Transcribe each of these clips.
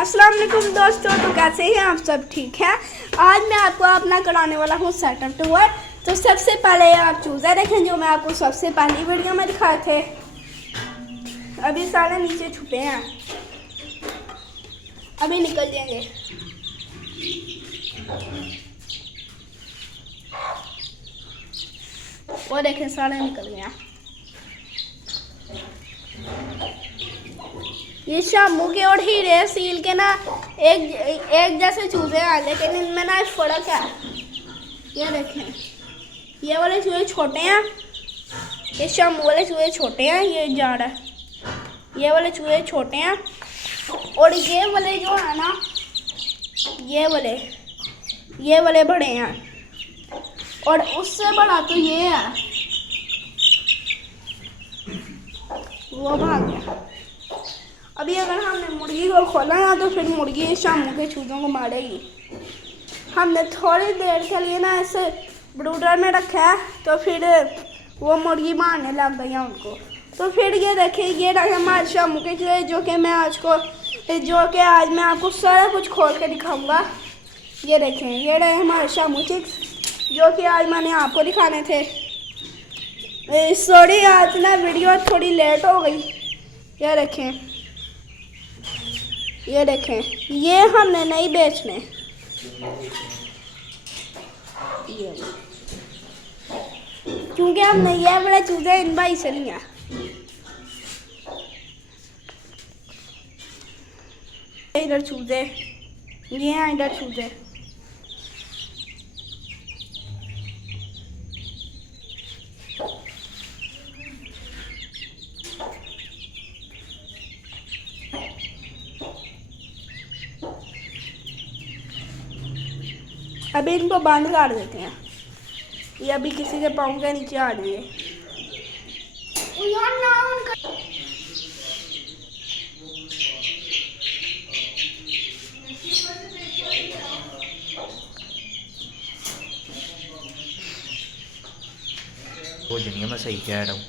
अस्सलाम वालेकुम दोस्तों, तो कैसे हैं आप सब? ठीक है। आज मैं आपको अपना कराने वाला हूँ सेटअप टूर। तो सबसे पहले आप चूज़ा देखें जो मैं आपको सबसे पहली वीडियो में दिखाए थे। अभी सारे नीचे छुपे हैं, अभी निकल जाएंगे। वो देखें सारे निकल गए हैं। ये शामू के और हीरे असील के ना एक जैसे चूजे हैं, लेकिन इनमें ना फर्क है। ये देखें, ये वाले चूहे छोटे हैं, ये शामू वाले चूहे छोटे हैं, ये जा रहा है। ये वाले चूहे छोटे हैं और ये वाले जो है ना, ये वाले बड़े हैं। और उससे बड़ा तो ये है, वो भाग गया। अभी अगर हमने मुर्गी को खोला ना तो फिर मुर्गी शामू के चूजों को मारेगी। हमने थोड़ी देर के लिए ना ऐसे ब्रूडर में रखा है, तो फिर वो मुर्गी मारने लग गई है उनको। तो फिर ये देखें, ये रहे हमारे शामू के चूहे जो कि आज मैं आपको सारा कुछ खोल के दिखाऊंगा। ये देखें, ये रहे हमारे शामू चिक्स जो कि आज मैंने आपको दिखाने थे। सॉरी, आज ना वीडियो थोड़ी लेट हो गई। ये देखें, ये हमने नहीं बेचने, क्योंकि हमने ये बड़े चूजे इन भाई से लिया। इधर चूजे, ये हैं इधर चूजे। अभी इनको बंद कर देते हैं, ये अभी किसी के पाँव के नीचे आ जाएंगे। वो जनिए मैं सही कह रहा हूँ।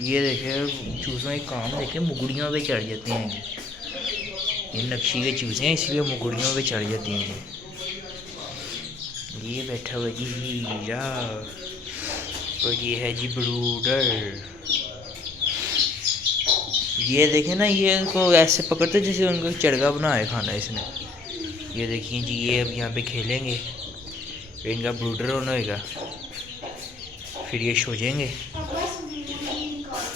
ये देखे चूज़ों के काम देखे, मुगड़ियों पे चढ़ जाते हैं। ये नक्शी के चूज़े हैं इसलिए मुगड़ियों पे चढ़ जाती हैं। ये बैठा हुआ जी हीरा और ये है जी ब्रूडर। ये देखें ना, ये इनको ऐसे पकड़ते जैसे उनको चरगा बनाया खाना इसने। ये देखिए जी, ये अब यहाँ पे खेलेंगे, फिर इनका ब्रूडर होना होगा, फिर ये सो जाएंगे,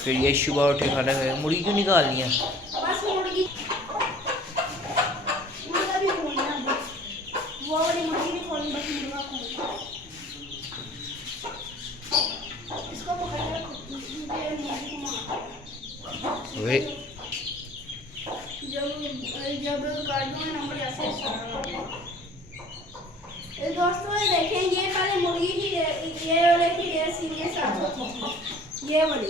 फिर ये सुबह उठ के खाना खाएगा। मुर्गी क्यों निकालनी है? वे दोस्तों ये देखें, ये पहले मुर्गी की ये वाले की रेसिंग के साथ ये वाली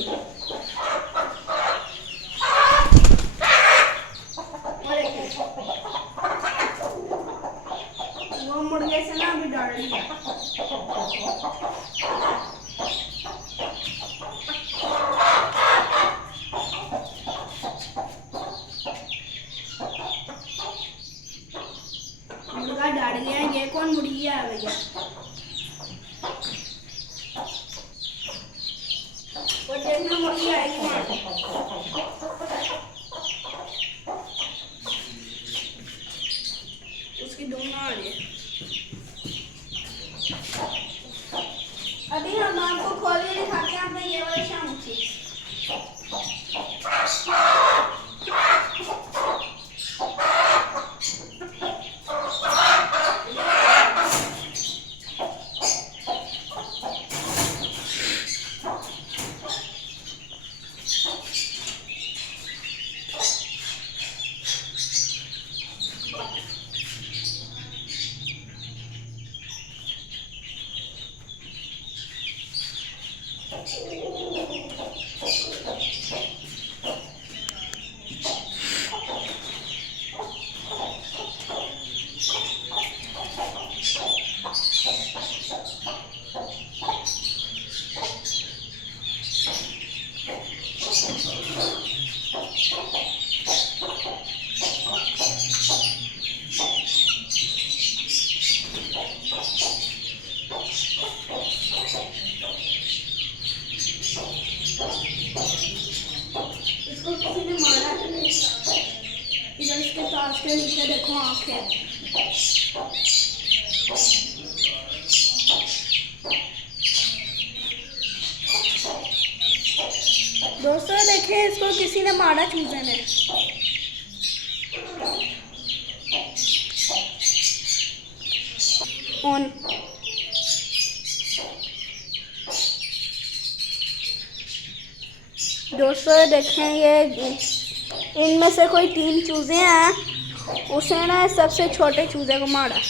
वो मुर्गे से ना अभी डर लिया। मुर्गा डर गया। ये कौन मुर्गी है भैया? वो देखना मुर्गी आएगी वहाँ। उसकी दोनों आ रही है। अभी हम आपको खोल के दिखाते हैं अपने ये वाले शामू चिक्स। इसके ताज के नीचे देखो आंखें। दोस्तों देखें, इसको किसी ने मारा चूजे ने। ऑन। दोस्तों देखें, ये इनमें से कोई 3 चूजे हैं, उसने ना सबसे छोटे चूजे को मारा।